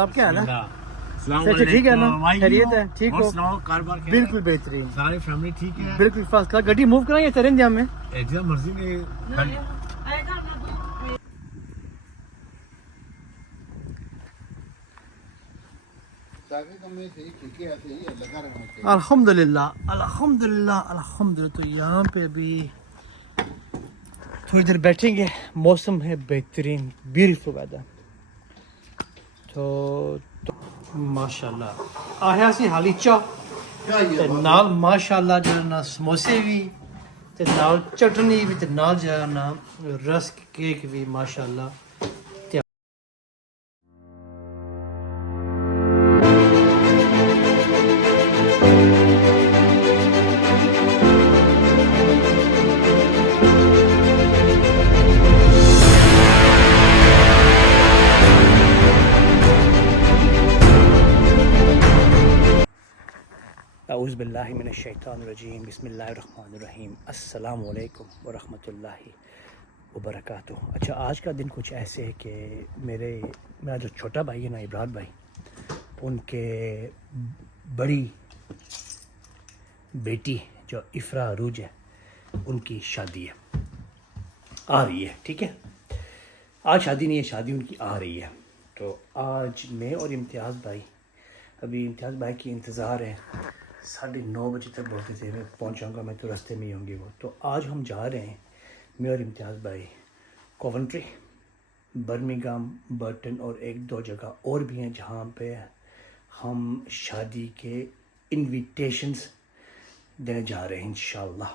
آپ کیا حال ہے؟ السلام اچھا ٹھیک ہے نا؟ خیریت ہے؟ ٹھیک ہو؟ سناؤ کاروبار کیا بالکل بہترین، ساری فیملی ٹھیک ہے؟ بالکل فرسٹ کلاس. گڈی موو کرائیں یا چرن دیا میں؟ ایک مرضی نے الحمدللہ الحمدللہ الحمدللہ. تو یہاں پہ ابھی تھوڑی دیر بیٹھیں گے. موسم ہے بہترین، بیوٹیفل ویدر. تو ماشاءاللہ آیا سی حالی چاہ تے نال ماشاءاللہ جو ہے نا سموسے بھی تے نال چٹنی بھی تے نال جو ہے نا رسک کیک بھی ماشاءاللہ. اعوذ باللہ من الشیطان الرجیم، بسم اللہ الرحمن الرحیم. السلام علیکم ورحمۃ اللہ وبرکاتہ. اچھا آج کا دن کچھ ایسے ہے کہ میرا جو چھوٹا بھائی ہے نا ابراد بھائی، ان کے بڑی بیٹی جو افرا عروج ہے ان کی شادی ہے، آ رہی ہے. ٹھیک ہے، آج شادی نہیں ہے، شادی ان کی آ رہی ہے. تو آج میں اور امتیاز بھائی، ابھی امتیاز بھائی کی انتظار ہے. 9:30 بجے تک بولتے تھے میں پہنچ جاؤں گا، میں تو راستے میں ہی ہوں گے وہ. تو آج ہم جا رہے ہیں میں اور امتیاز بھائی کوونٹری، برمنگھم، برٹن اور 1-2 جگہ اور بھی ہیں جہاں پہ ہم شادی کے انویٹیشنز دینے جا رہے ہیں انشاءاللہ.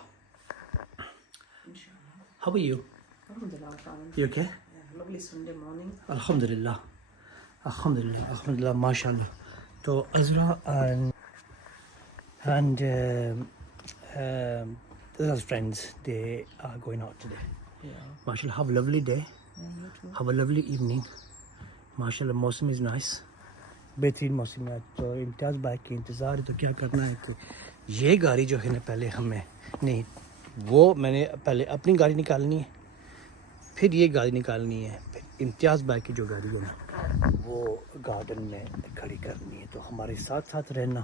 How are you? Alhamdulillah, fine. You okay? Yeah, lovely Sunday morning. الحمدللہ الحمدللہ الحمدللہ ماشاءاللہ. تو عذرا and those friends, they are going out today. Yeah. MashaAllah, have a lovely day, Yeah, you too. have a lovely evening. MashaAllah, موسم is nice, بہترین موسم ہے. تو امتیاز بھائی کے انتظار ہے. تو کیا کرنا ہے کہ یہ گاڑی جو ہے نا پہلے ہمیں نہیں، وہ میں نے پہلے اپنی گاڑی نکالنی ہے، پھر یہ گاڑی نکالنی ہے، پھر امتیاز بھائی کی جو گاڑی ہے نا وہ گارڈن میں کھڑی کرنی ہے. تو ہمارے ساتھ ساتھ رہنا.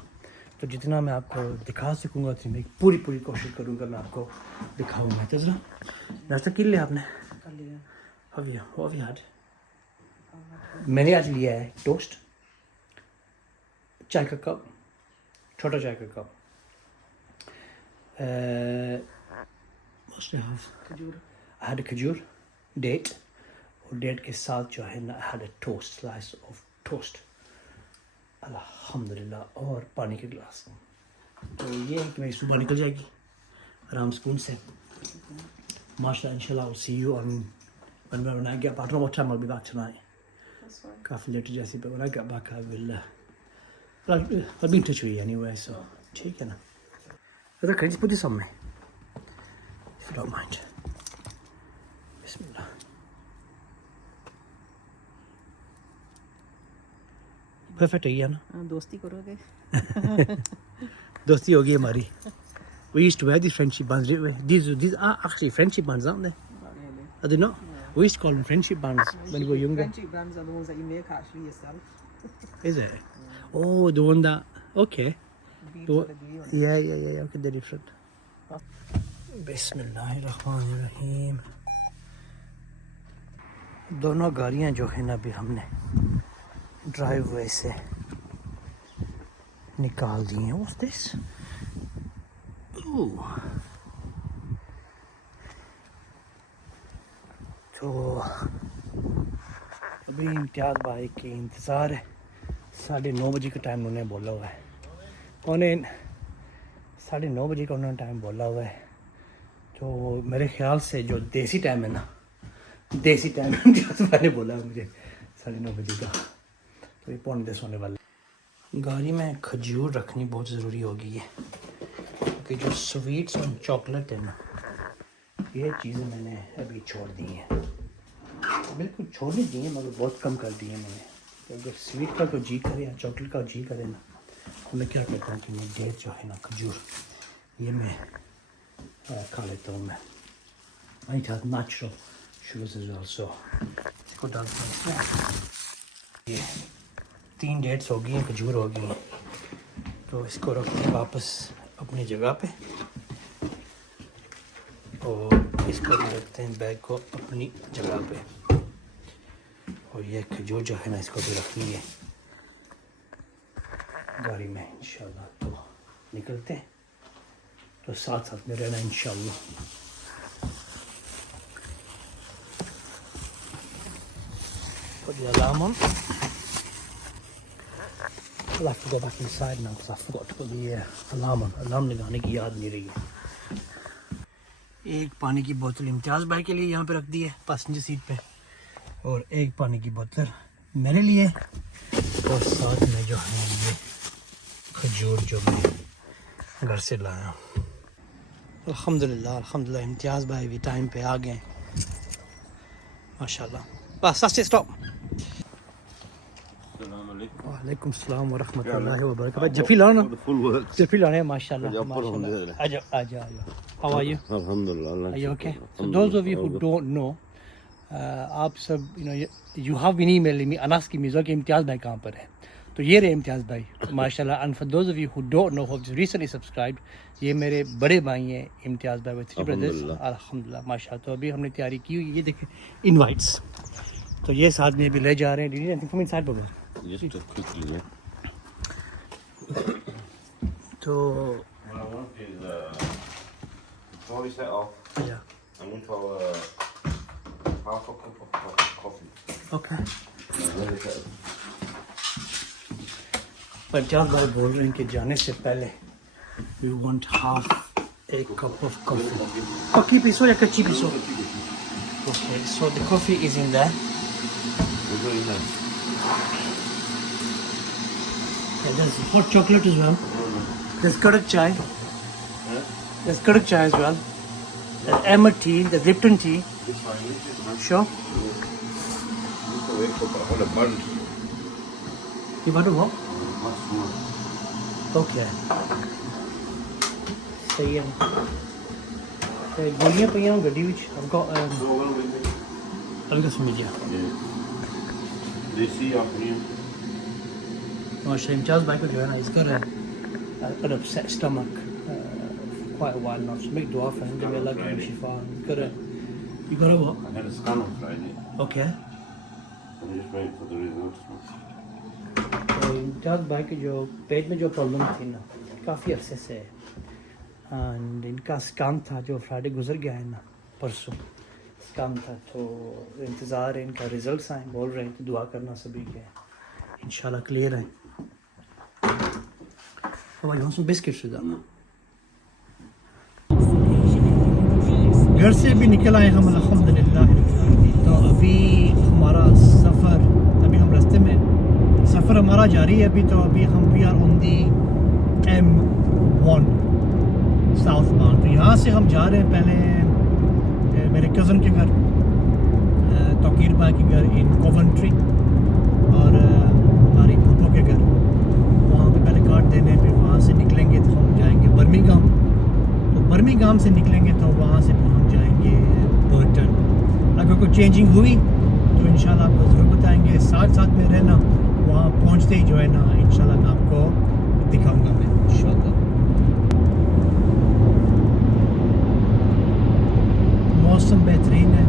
تو جتنا میں آپ کو دکھا سکوں گا تو میں پوری کوشش کروں گا میں آپ کو دکھاؤں گا. تو ناشتہ کر لیا آپ نے؟ کر لیا. What have you had? میں نے آج لیا ہے ٹوسٹ، چائے کا کپ، چھوٹا چائے کا کپ. کھجور. I had a کھجور، ڈیٹ، اور ڈیٹ کے ساتھ جو ہے نا I had a toast, slice of toast. الحمدللہ. اور پانی کے گلاس. تو یہ ہے کہ میری صبح نکل جائے گی آرام سکون سے ماشاءاللہ. انشاءاللہ I'll see you when I get back. I don't know what time I'll be back tonight. That's fine. کافی لیٹ جیسے but when I get back I'll be in touch with you anyway. So ٹھیک ہے نا. Can you put this on me if you don't mind? بسم اللہ. Perfect ہے نا؟ ہاں دوستی کرو گے. دوستی ہوگی ہماری. We used to wear these friendship bands, didn't we? These are actually friendship bands, aren't they? Not really. Are they not? No. We used to call them friendship bands when we were younger. Friendship brands are the ones that you make actually yourself. Is it? Oh, the one that... Okay. Beads The or one- the glue on it. Yeah. Okay, they're different. بسم اللہ الرحمن الرحیم. دونوں گاڑیاں جو ہیں نا ابھی ہم نے ڈرائیو وے سے نکال دی ہیں. What's this? Ooh. تو ابھی امتیاز بھائی کی انتظار ہے. 9:30 بجے کا ٹائم انہوں نے بولا ہوا ہے. 9:30 بجے کا انہوں نے ٹائم بولا ہوا ہے. تو میرے خیال سے جو دیسی ٹائم ہے نا، دیسی ٹائم امتیاز بھائی نے بولا ہے مجھے 9:30 بجے کا. تو یہ 9:45 ہونے والا ہے. گاڑی میں کھجور رکھنی بہت ضروری ہو گئی ہے کیونکہ جو سویٹس اور چاکلیٹ ہے نا یہ چیزیں میں نے ابھی چھوڑ دی ہیں. بالکل چھوڑ نہیں دی ہیں مگر بہت کم کر دی ہیں میں نے. کہ اگر سویٹ کا کوئی جی کرے یا چاکلیٹ کا جی کرے نا تو میں کیا کرتا ہوں کہ میں ڈیٹ جو ہے نا کھجور یہ میں کھا لیتا ہوں. میں it has natural sugars as well. So اس کو ڈالتا ہوں یہ 3 ڈیٹس ہو گئی ہیں, کھجور ہو گئی ہیں, تو اس کو رکھتے ہیں واپس اپنی جگہ پہ, اور اس کو بھی رکھتے ہیں بیگ کو اپنی جگہ پہ, اور یہ کھجور جو ہے نا اس کو بھی رکھنی ہے گاڑی میں انشاءاللہ. تو نکلتے ہیں, تو ساتھ ساتھ میں رہنا انشاءاللہ. Put the alarm on. I'll have to go back inside now because I forgot to put the alarm on. Alarm لگانے کی یاد نہیں رہی ہے. ایک پانی کی بوتل امتیاز بھائی کے لیے یہاں پہ رکھ دی ہے پاسنجر سیٹ پہ, اور ایک پانی کی بوتل میرے لیے, اور ساتھ میں جو ہے یہ کھجور جو میں گھر سے لایا ہوں. الحمدللہ امتیاز بھائی بھی ٹائم پہ آ گئے ماشاءاللہ. Bus stop. وعلیکم السلام ورحمۃ اللہ وبرکاتہ. جفی لانا, جفی لانا ہے ماشاءاللہ. آجا. How are you? Alhamdulillah. Are you okay? So those of you who don't know, آپ سب you have been emailing me and asking me کہ امتیاز بھائی کہاں پر ہے, تو یہ رہے امتیاز بھائی ماشاءاللہ. And for those of you who don't know, who have recently subscribed, یہ میرے بڑے بھائی ہیں امتیاز بھائی with 3 brothers. الحمدللہ ماشاءاللہ. تو ابھی ہم نے تیاری کی ہوئی, یہ دیکھیں انوائٹس, تو یہ ساتھ میں بھی لے جا رہے ہیں. Daddy anything from inside brother? Just quickly, yeah. تو What I want is before we set off, yeah, I'm going to half a cup of coffee. okay. Then we set up. امتیاز بھائی بول رہے ہیں کہ جانے سے پہلے we want half a cup of coffee. پکی پیسو یا کچی passive? Okay, so the coffee is in there. We'll go in there. And there's hot chocolate as well. There's kadak chai. There's kadak chai as well. There's Ahmed tea, there's Lipton tea. This one, this is nice. Sure. Just a wake up, I want a bunch. You want to what? Much more. Okay. صحیح ہے. گولیاں پہ ہیں گڈی وچ. I've got So well with me. I'll get some media. Yeah. They see afternoon. ماشاء امتیاز بھائی کو جو ہے نا اس کا an upset stomach for quite a while now. So make dua for him. Give Allah give him shifa. You got a what? I had a scan on Friday. Okay. I'm just waiting for the results. امتیاز بھائی کے جو پیٹ میں جو problem تھی نا کافی عرصے سے ہے, اینڈ ان کا اسکام تھا جو فرائیڈے گزر گیا ہے نا, پرسوں اسکام تھا, تو انتظار ہے ان کا ریزلٹس آئیں. بول رہے ہیں کہ دعا کرنا سبھی کے انشاءاللہ کلیئر ہیں. بسکٹس گھر سے بھی نکل آئے ہم الحمدللہ. تو ابھی ہمارا سفر, ابھی ہم راستے میں, سفر ہمارا جاری ہے ابھی. تو ابھی ہم بھی are on the M1 south bound. تو یہاں سے ہم جا رہے ہیں پہلے میرے کزن کے گھر, توقیر بھائی کے گھر ان کوونٹری, اور ہماری پھوپھو کے گھر. وہاں پہ پہلے کارڈ دینے, پھر وہاں سے نکلیں گے تو ہم جائیں گے برمنگھم. تو برمنگھم سے نکلیں گے تو وہاں سے پھر ہم جائیں گے برٹن. اگر کوئی چینجنگ ہوئی تو انشاءاللہ آپ کو ضرور بتائیں گے. ساتھ ساتھ میں رہنا, وہاں پہنچتے ہی جو ہے نا انشاءاللہ میں آپ کو دکھاؤں گا میں انشاءاللہ. موسم بہترین ہے,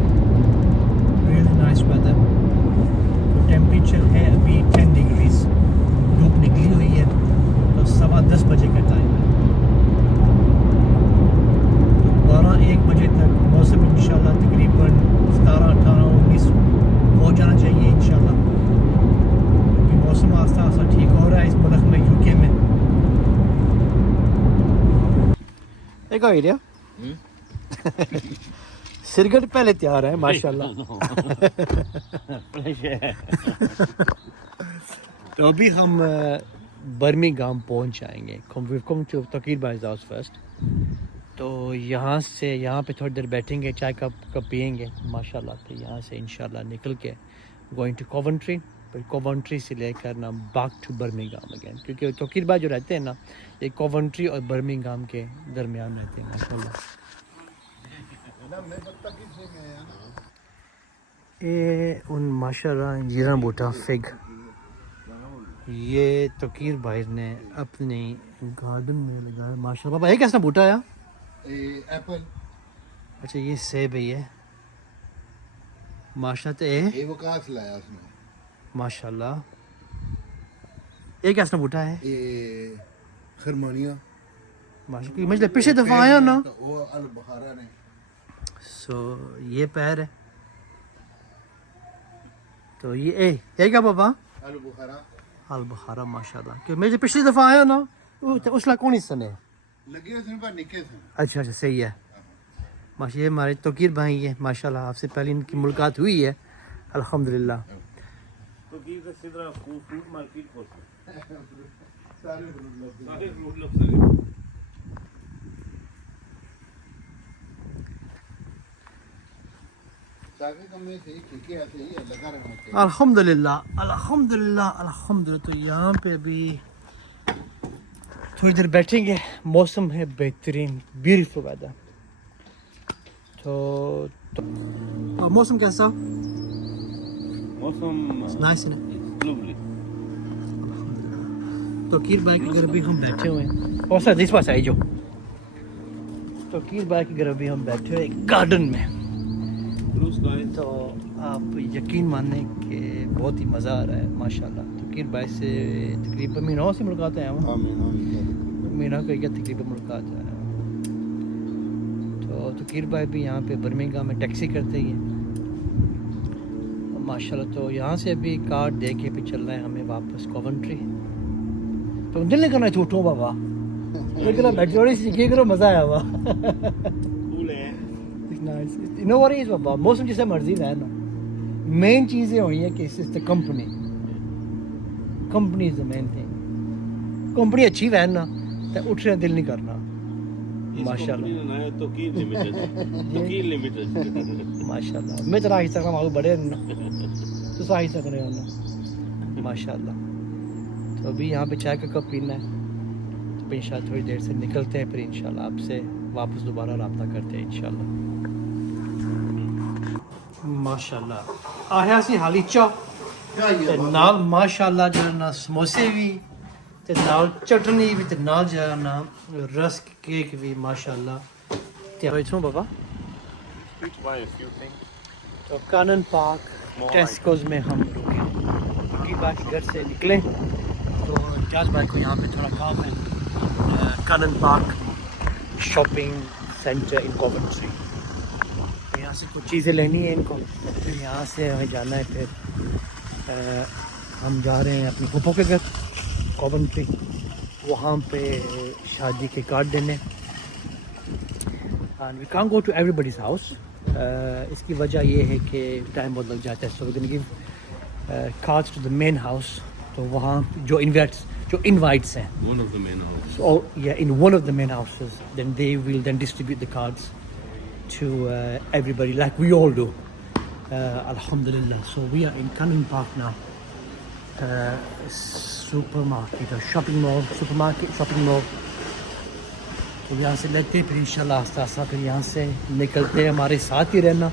ریئلی نائس ویدر. تو ٹیمپریچر ہے ابھی 10 ڈگریز, دھوپ نکلی ہوئی ہے. تو 10:15 بجے کا ٹائم ہے. تو 12-1 بجے تک موسم انشاءاللہ تقریباً 17-18-19 ہو جانا چاہیے انشاءاللہ. کیونکہ موسم آہستہ آہستہ ٹھیک ہو رہا ہے اس ملک میں, یو کے میں. ایک آئیڈیا سرگٹ پہلے تیار ہے ماشاءاللہ. تو ابھی ہم برمنگھم پہنچ جائیں گے. توقیر بھائی ہاؤس فرسٹ. تو یہاں پہ تھوڑی دیر بیٹھیں گے, چائے کپ پئیں گے ماشاءاللہ. پھر یہاں سے انشاءاللہ نکل کے گوئنگ ٹو کوونٹری, پھر کوونٹری سے لے کر نا بیک ٹو برمنگھم اگین. کیونکہ توقیر بھائی جو رہتے ہیں نا یہ کوونٹری اور برمنگھم کے درمیان رہتے ہیں ماشاءاللہ. ان ماشاءاللہ جیران بوٹا فگ یہ توقیر بھائی نے اپنی گارڈن میں لگایا ماشاء اللہ. بابا یہ کیسا بوٹا ہے؟ ایپل اچھا یہ سیب ہے یہ ماشاء اللہ. یہ وکاس لایا اس نے. ماشاء اللہ یہ کیسا بوٹا ہے؟ یہ خرمانیاں ماشاء اللہ مجھے پچھلے دفعہ آیا نا. وہ البخارا نے. سو یہ پیر ہے تو یہ کیا بابا؟ البخارا البخارا ماشاء اللہ. کہ میں جو پچھلی دفعہ آیا نا اس لا کون حصہ نے. لگے اس میں پر نکے تھے. اچھا اچھا صحیح ہے ماشاء. یہ ہمارے توقیر بھائی ہے ماشاء اللہ. آپ سے پہلے ان کی ملاقات ہوئی ہے الحمدللہ. تو کی کا سدرا فروٹ مارکیٹ پہنچا سارے فروٹ سارے فروٹ لگ سکے. سارے کم میں سے ٹھیکے آتے ہی لگا رہنا چاہیے. الحمدللہ الحمدللہ الحمدللہ. تو یہاں پہ ابھی تھوڑی دیر بیٹھیں گے. موسم ہے بہترین بیوٹیفل ویدر. تو موسم کیسا؟ موسم نائس ہے نا. لولی. توقیر بھائی کے گھر ابھی ہم بیٹھے ہوئے ہیں. اور سر جس پاس آئی جو توقیر بھائی کے گھر ابھی ہم بیٹھے ہوئے گارڈن میں. بلو سکائی. تو آپ یقین مانیں کہ بہت ہی مزہ آ رہا ہے ماشاء اللہ. توقیر بھائی سے تقریباً مہینوں سے ملاقات ہیں. مہینہ کو کیا تقریباً ملاقات ہے. تو توقیر بھائی بھی یہاں پہ برمنگھم میں ٹیکسی کرتے ہی ہیں ماشاء اللہ. تو یہاں سے ابھی کار دے کے پھر چل رہے ہیں ہمیں واپس کوونٹری. تو دل نہیں کرنا چھوٹوں بابا لیکن بیٹھوڑی سیکھے کرو مزہ آیا ہوا. کول ہے. نو وریز بابا. موسم جیسے مرضی رہے نا. مین چیزیں ہوئی ہیں کہ اس is the company. Company is the main thing. Company اچھی ہے نا تو اٹھنے دل نہیں کرنا ماشاء اللہ. تو کی لمیٹڈ ماشاء اللہ میں تو راہی سکتا ہوں بڑے نا تو راہی سک رہے ہوں ماشاء اللہ. تو ابھی یہاں پہ چائے کا کپ پینا ہے. تو ان شاء اللہ تھوڑی دیر سے نکلتے ہیں پھر ان شاء اللہ آپ سے واپس دوبارہ رابطہ کرتے ہیں ان شاء اللہ. ماشاء اللہ آیا سی حالی چاہ نال ماشاء اللہ جو ہے نا سموسے بھی تے نال چٹنی بھی تے نال جو ہے نا رسک کیک بھی ماشاء اللہ. اتوں بابا تو کانن پارک ٹیسکوز میں ہم رکے. توقیر بھائی کے گھر سے نکلیں تو جاز بھائی کو یہاں پہ تھوڑا کام ہے. کانن پارک شاپنگ سینٹر ان کوونٹری. یہاں سے کچھ چیزیں لینی ہیں ان کو. پھر یہاں سے ہمیں جانا ہے. پھر ہم جا رہے ہیں اپنی پھوپھو کے گھر کوونٹری. وہاں پہ شادی کے کارڈ دینے. And we can't go to everybody's house. اس کی وجہ یہ ہے کہ ٹائم بہت لگ جاتا ہے. So we can give cards to the main house. تو وہاں جو انوائٹس ہیں one of the main house. so yeah in one of the main houses then they will then distribute the cards to everybody like we all do alhamdulillah. So we are in Cannon Park now. Supermarket or shopping mall. تو یہاں سے لیتے پھر انشاءاللہ آہستہ آہستہ پھر یہاں سے نکلتے ہیں. ہمارے ساتھ ہی رہنا.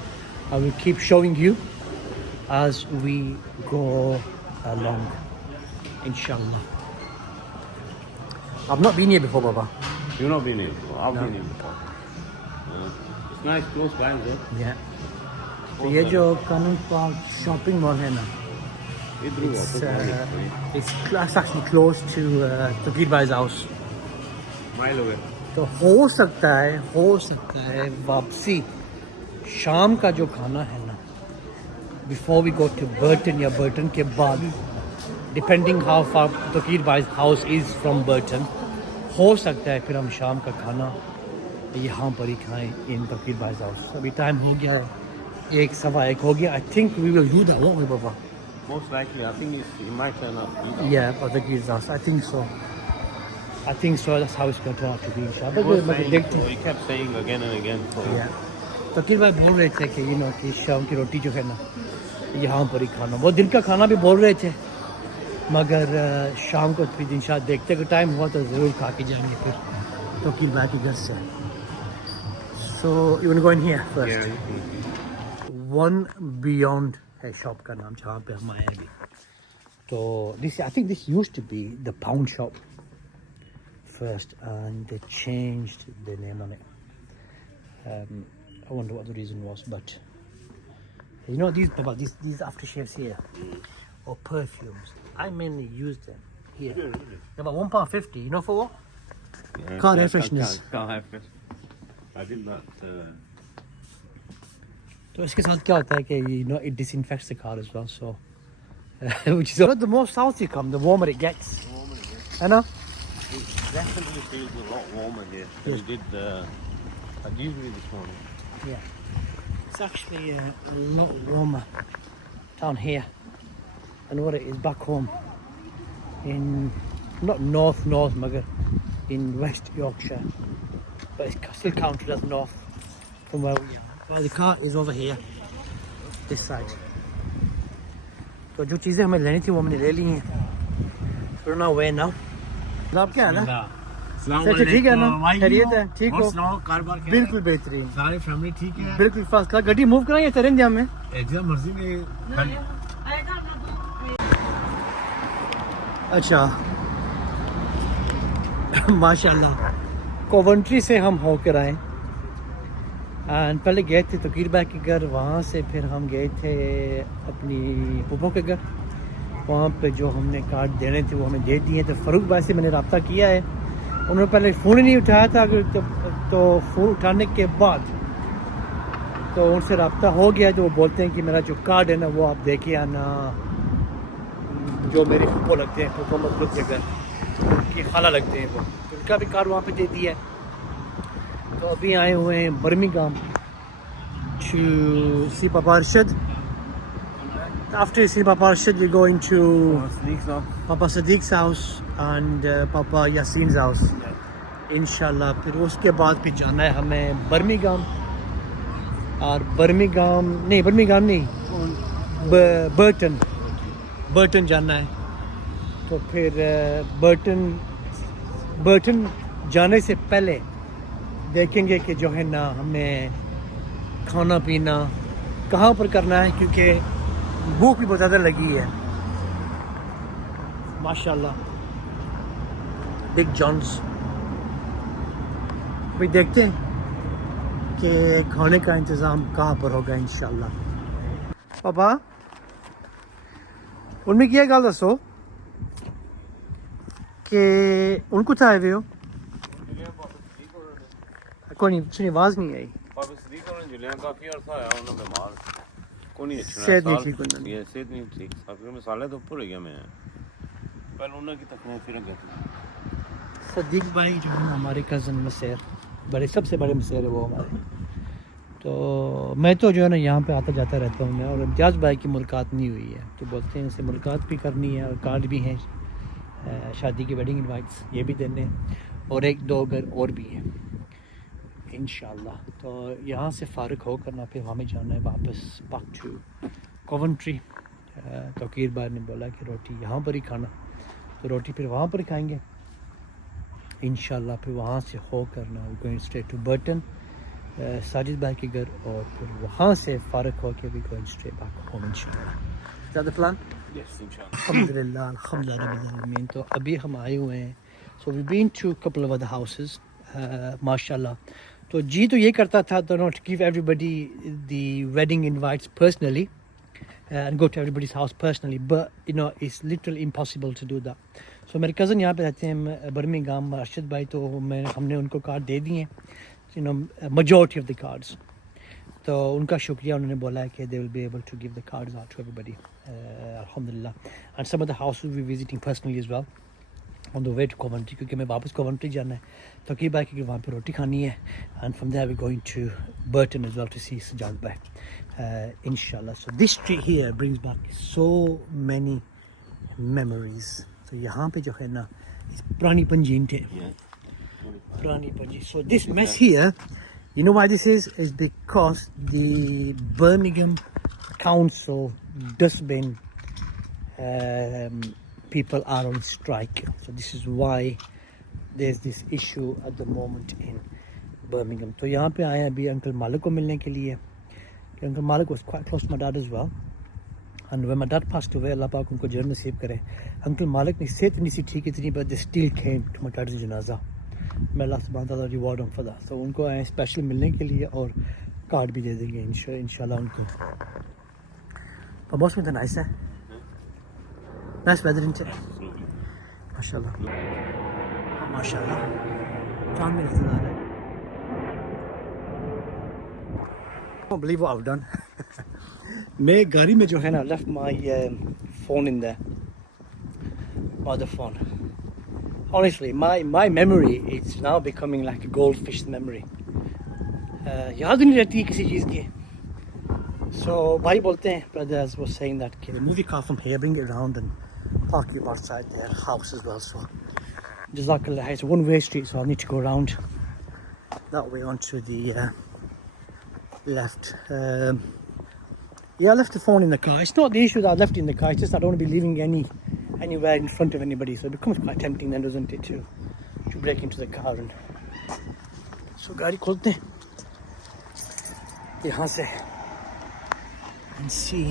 I will keep showing you as we go along inshallah. I've not been here before baba. You've not been here before. I've been here before. It's nice close by though. Yeah. تو یہ جو Kanan park shopping mall ہے نا it's actually close to توقیر بھائی's house. مائل ہو گئے. تو ہو سکتا ہے واپسی شام کا جو کھانا ہے نا before we go to برٹن یا برٹن کے بعد ڈپینڈنگ ہاؤ فار توقیر بھائی's house is from برٹن ہو سکتا ہے پھر ہم شام کا کھانا یہاں پر ہی کھائیں ان توقیر بھائی's house. ابھی ٹائم ہو گیا ہے 1:15 ہو گیا. I think we will do that, won't we Baba? Most likely, I think it might turn up. Yeah, for the kids' house. I think so. That's how it's going to turn out to be, inshallah. So he kept saying again and again. So Yeah. توقیر بھائی بول رہے تھے کہ کہ شام کی روٹی جو ہے نا یہاں پر ہی کھانا. وہ دن کا کھانا بھی بول رہے تھے مگر شام کو پھر انشاءاللہ دیکھتے کہ ٹائم ہوا تو ضرور کھا کے جائیں گے پھر توقیر بھائی کے گھر سے. So you want to go in here first? yeah. One Beyond ہے شاپ کا نام جہاں پہ ہم آئے ہیں ابھی. So this, I think this used to be the pound shop first, and they changed the name on it. I wonder what the reason was, but you know these aftershaves here, or perfumes. I mainly use them here. They're about £1.50. You know for what? Car air fresheners. Car air fresheners. I did that. تو اس کے ساتھ کیا ہوتا ہے کہ you know it disinfects the car as well, so which is the more south you come, the warmer it gets. I know. It definitely feels a lot warmer here. Yes. We did a delivery this morning. Yeah. It's actually a lot warmer down here than what it is back home in not north Magar, in West Yorkshire, but it's still counted as north from where we are. Well, the car is over here, this side. تو جو چیزیں ہمیں لینی تھی وہ ہم نے لے لی ہیں. We're on our way now. آپ کیا ہے نا؟ السلام سچ ٹھیک ہے نا؟ خیریت ہے؟ ٹھیک اور ہو؟ سناؤ کاروبار کیا ہے؟ بالکل بہترین، ساری فیملی ٹھیک ہے؟ بالکل فرسٹ کلاس. گاڑی موو کرائیں یا تیرے انجام میں؟ جیسا مرضی میں. اچھا ماشاء اللہ. کوونٹری سے ہم ہو کر آئے، اینڈ پہلے گئے تھے توقیر بھائی کے گھر، وہاں سے پھر ہم گئے تھے اپنی پھوپھو کے گھر. وہاں پہ جو ہم نے کارڈ دینے تھے وہ ہمیں دے دیے. تو فاروق بھائی سے میں نے رابطہ کیا ہے، انہوں نے پہلے فون ہی نہیں اٹھایا تھا، تو فون اٹھانے کے بعد تو ان سے رابطہ ہو گیا. تو وہ بولتے ہیں کہ میرا جو کارڈ ہے نا وہ آپ دے کے آنا. جو میرے پھوپھو لگتے ہیں، پھوپھو مطلب کے گھر ان کی خالہ لگتے ہیں، وہ ان کا بھی کارڈ وہاں پہ دے دیا ہے. تو ابھی آئے ہوئے ہیں Birmingham to see Papa Arshad. After you see Papa Arshad, you're going to Papa Sadiq's house and Papa Yasin's house. Inshallah. پھر اس کے بعد پھر جانا ہے ہمیں برمنگھم، اور برمنگھم نہیں برٹن جانا ہے. تو پھر برٹن جانے سے پہلے دیکھیں گے کہ جو ہے نا ہمیں کھانا پینا کہاں پر کرنا ہے، کیونکہ بھوک بھی بہت زیادہ لگی ہے. ماشاءاللہ بگ جانس. بھی دیکھتے ہیں کہ کھانے کا انتظام کہاں پر ہوگا انشاءاللہ. پاپا ان میں کیا گل دسو کہ ان کو آئے ہوئے ہو؟ کوئی نہیں، سنی آواز نہیں آئی. Papa Sadiq اور جلیاں کافی عرصہ آیا انہوں بیمار کو نہیں اچھا صحت نہیں ٹھیک ہونا. یہ صحت نہیں ٹھیک. کافی مسالے تو اوپر ہو گیا میں پہلے انہوں کی تکلیف پھر گئے تھے. صدیق بھائی جو ہیں ہمارے کزن مسیر، سب سے بڑے مسیر ہے وہ ہمارے. تو میں تو جو ہے نا یہاں پہ آتا جاتا رہتا ہوں میں، اور امتیاز بھائی کی ملاقات نہیں ہوئی ہے، تو بولتے ہیں اسے ملاقات بھی کرنی ہے، اور کارڈ بھی ہیں شادی کی ویڈنگ انوائٹس یہ بھی دینے، اور 1-2 گھر اور بھی ہیں انشاءاللہ. تو یہاں سے فارغ ہو کرنا پھر ہمیں جانا ہے واپس بیک ٹو کوونٹری. توقیر بھائی نے بولا کہ روٹی یہاں پر ہی کھانا، تو روٹی پھر وہاں پر ہی کھائیں گے انشاءاللہ. پھر وہاں سے ہو کرنا going straight to Burton Sajid بھائی کے گھر، اور پھر وہاں سے فارغ ہو کے گوئنگ اسٹریٹ بیک ہوم انشاءاللہ. زیادہ پلان Yes, inshallah. الحمدللہ الحمدللہ رب العالمین. تو ابھی ہم آئے ہوئے ہیں، so we been to couple of other houses ماشاءاللہ. تو جی تو یہ کرتا تھا تو not give everybody the wedding invites personally and go to everybody's house personally, but you know it's literally impossible to do that. So میرے cousin یہاں پہ رہتے ہیں برمنگھم، ارشد بھائی، تو ہم نے ان کو کارڈ دے دیے ہیں، you know majority of the cards. تو ان کا شکریہ، انہوں نے بولا ہے کہ they will be able to give the cards out to everybody alhamdulillah. And some of the houses we're visiting personally as well on the way to Coventry, کیونکہ میں واپس کوونٹری جانا ہے تو کی بھائی کیونکہ وہاں پہ روٹی کھانی ہے. And from there we're going to Burton as well to see Sajjad بھائی inshallah. So this street here brings back so many memories. So یہاں پہ جو ہے نا پرانی پنجین تھے، پرانی پنجین. So this mess here, you know why this is because the Birmingham Council dustbin people are on strike. So this is why there's this issue at the moment in Birmingham. تو یہاں پہ آئے ابھی انکل مالک کو ملنے کے لیے، کہ uncle Malik was quite close to my dad as well, And when my dad passed away, Allah Paak unko janat nasib kare. Uncle Malik ni sehat nahi si theek itni, but they still came to my dad's janaza. May Allah subhanahu wa ta'ala reward them for that. So unko aye special milne ke liye aur card bhi de denge inshallah unko. But most of the nice hai. Nice weather isn't it? MashaAllah. MashaAllah. Chand bhi nazar aa raha hai. I don't believe what I've done. میں گاڑی میں جو ہے نا left my phone in there, my other phone. Honestly, my memory is now becoming like a goldfish memory. یاد نہیں رہتی ہے کسی چیز کی. So بھائی بولتے ہیں, brothers was saying that remove your car from here, bring it around and park you outside their house as well. So Jazakallah, it's a one-way street, so I need to go around that way onto the left. Yeah, I left the phone in the car. It's not the issue that I left it in the car, it's just I don't want to be leaving anywhere in front of anybody, so it becomes quite tempting then, doesn't it, to break into the car. And so gari kholte hain yahan se and see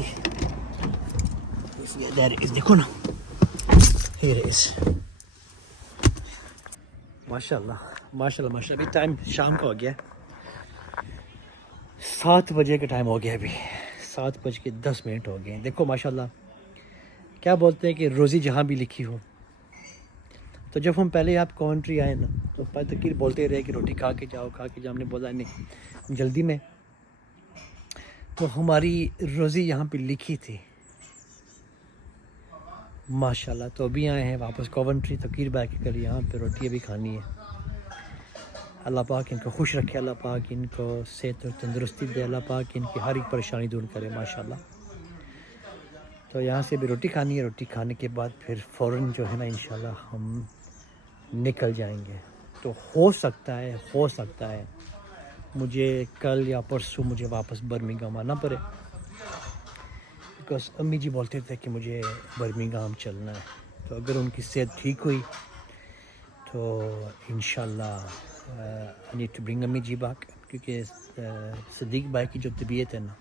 if there it is. Dekho na, here it is. MashaAllah, MashaAllah, MashaAllah. Abhi time sham ka ho gaya, 7 بجے کا time ہو گیا, ابھی 7:10 ہو گئے. دیکھو ماشاءاللہ, کیا بولتے ہیں کہ روزی جہاں بھی لکھی ہو. تو جب ہم پہلے آپ کونٹری آئے نا, تو تقریر بولتے رہے کہ روٹی کھا کے جاؤ. ہم نے بولا نہیں جلدی میں, تو ہماری روزی یہاں پہ لکھی تھی ماشاءاللہ. تو ابھی آئے ہیں واپس کونٹری, تقریر بیٹھ کے کر یہاں پہ روٹی ابھی کھانی ہے. اللہ پاک ان کو خوش رکھے, اللہ پاک ان کو صحت اور تندرستی دے, اللہ پاک ان کی ہر ایک پریشانی دور کرے ماشاءاللہ. تو یہاں سے بھی روٹی کھانی ہے, روٹی کھانے کے بعد پھر فوراً جو ہے نا انشاءاللہ ہم نکل جائیں گے. تو ہو سکتا ہے مجھے کل یا پرسوں مجھے واپس برمنگھم آنا پڑے, بیکاز امی جی بولتے تھے کہ مجھے برمنگھم چلنا ہے. تو اگر ان کی صحت ٹھیک ہوئی تو انشاءاللہ I need to bring امی جی back, کیونکہ صدیق بھائی کی جو طبیعت ہے نا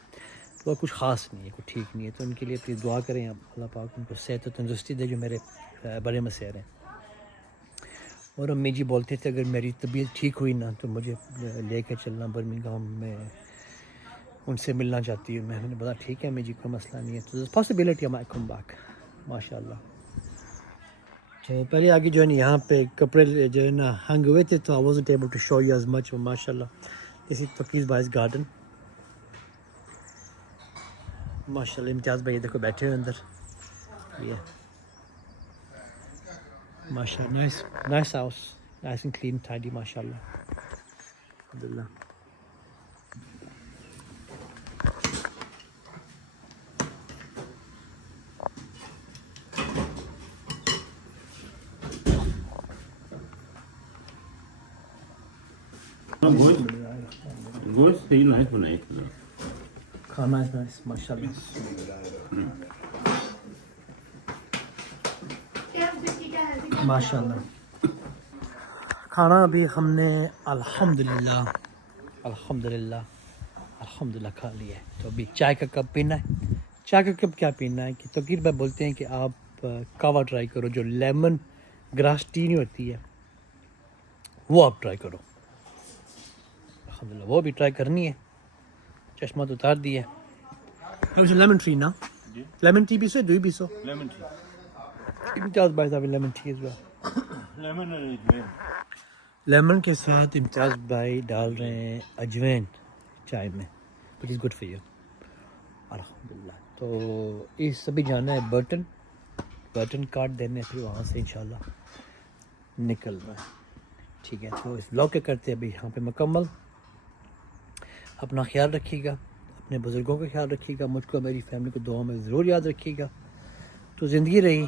وہ کچھ خاص نہیں ہے, کچھ ٹھیک نہیں ہے. تو ان کے لیے پلیز دعا کریں, اللہ پاک ان کو صحت و تندرستی دے, جو میرے بڑے مسیر ہیں. اور امی جی بولتے تھے اگر میری طبیعت ٹھیک ہوئی نا تو مجھے لے کے چلنا برمنگھم میں, ان سے ملنا چاہتی ہوں. میں نے بولا ٹھیک ہے امی جی, کوئی مسئلہ نہیں ہے. تو possibility I might come back ماشاءاللہ. تو پہلے آگے جو ہے نا یہاں پہ کپڑے جو ہے نا ہنگ ہوئے تھے, تو I wasn't able to show you as much. ماشاءاللہ کسی توقیز بھائی گارڈن ماشاءاللہ. امتیاز بھائی دیکھو بیٹھے ہوئے اندر, یہ ماشاءاللہ nice house, nice and clean, tidy ماشاءاللہ الحمدللہ. گوشت صحیح نائس بنائے تھے, کھانا ہے ماشاءاللہ. ماشاءاللہ کھانا ابھی ہم نے الحمدللہ کھا لیا ہے. تو ابھی چائے کا کپ پینا ہے. چائے کا کپ کیا پینا ہے کہ تقیر بھائی بولتے ہیں کہ آپ کہوہ ٹرائی کرو, جو لیمن گراس ٹی نہیں ہوتی ہے وہ آپ ٹرائی کرو. الحمدللہ وہ بھی ٹرائی کرنی ہے. چشمہ تو اتار دیا ہے. لیمن ٹری نا, لیمن ٹی پیسو, دو ہی پیسو. لیمن ٹی, امتیاز بھائی صاحب لیمن ٹی از ویل. لیمن کے ساتھ امتیاز بھائی ڈال رہے ہیں اجوین چائے میں, وچ از گڈ فار یو الحمدللہ. تو اس سبھی جانا ہے برٹن کارڈ دینے, پھر وہاں سے انشاءاللہ نکلنا ہے. ٹھیک ہے, تو اس بلاگ کے کرتے ابھی یہاں پہ مکمل. اپنا خیال رکھیے گا, اپنے بزرگوں کا خیال رکھیے گا, مجھ کو میری فیملی کو دعاؤں میں ضرور یاد رکھیے گا. تو زندگی رہی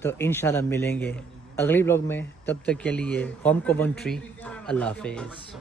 تو انشاءاللہ ملیں گے اگلی بلاگ میں. تب تک کے لیے ہوم کوونٹری, اللہ حافظ.